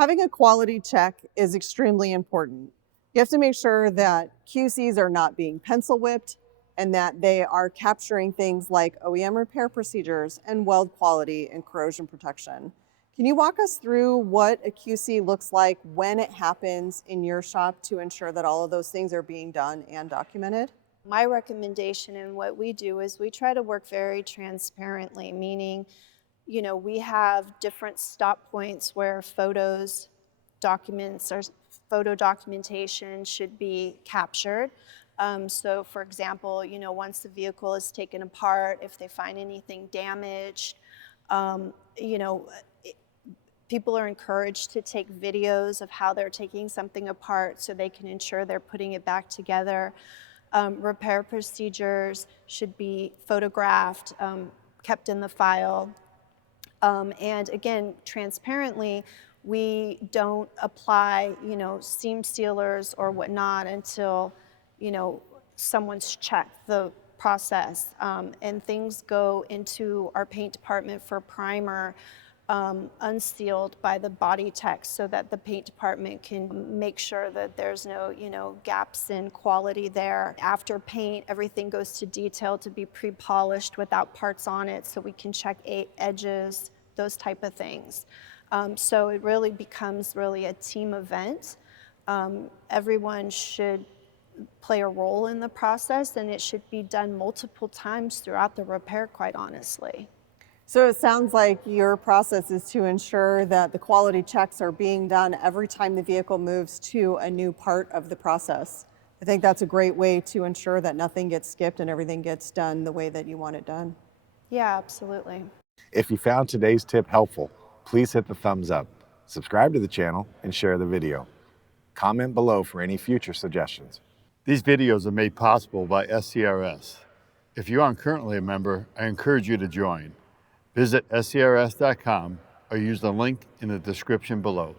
Having a quality check is extremely important. You have to make sure that QCs are not being pencil whipped and that they are capturing things like OEM repair procedures and weld quality and corrosion protection. Can you walk us through what a QC looks like when it happens in your shop to ensure that all of those things are being done and documented? My recommendation and what we do is we try to work very transparently, meaning, we have different stop points where documents, or photo documentation should be captured. So for example, once the vehicle is taken apart, if they find anything damaged, um, you know, people are encouraged to take videos of how they're taking something apart so they can ensure they're putting it back together. Repair procedures should be photographed, kept in the file. And again, transparently, we don't apply, seam sealers or whatnot until, someone's checked the process. And things go into our paint department for primer, unsealed by the body tech so that the paint department can make sure that there's no, gaps in quality there. After paint, everything goes to detail to be pre-polished without parts on it so we can check edges, those type of things. So it really becomes a team event. Everyone should play a role in the process, and it should be done multiple times throughout the repair, quite honestly. So it sounds like your process is to ensure that the quality checks are being done every time the vehicle moves to a new part of the process. I think that's a great way to ensure that nothing gets skipped and everything gets done the way that you want it done. Yeah, absolutely. If you found today's tip helpful, please hit the thumbs up, subscribe to the channel, and share the video. Comment below for any future suggestions. These videos are made possible by SCRS. If you aren't currently a member, I encourage you to join. Visit scrs.com or use the link in the description below.